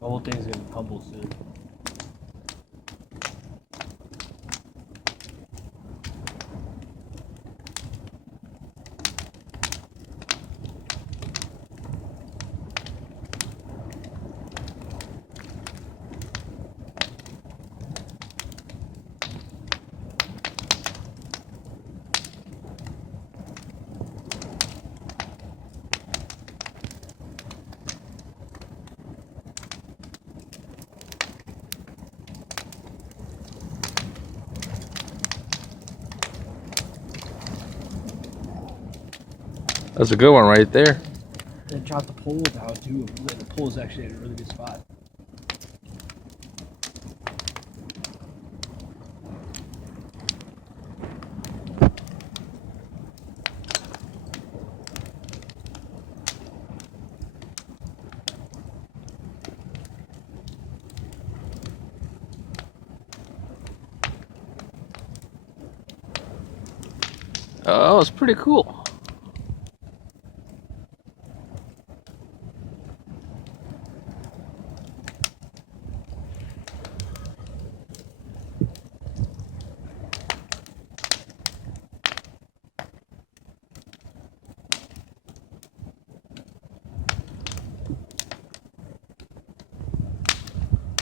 The whole thing's gonna tumble soon. That's a good one right there. And drop the pole down too. The pole is actually in a really good spot. Oh, it's pretty cool.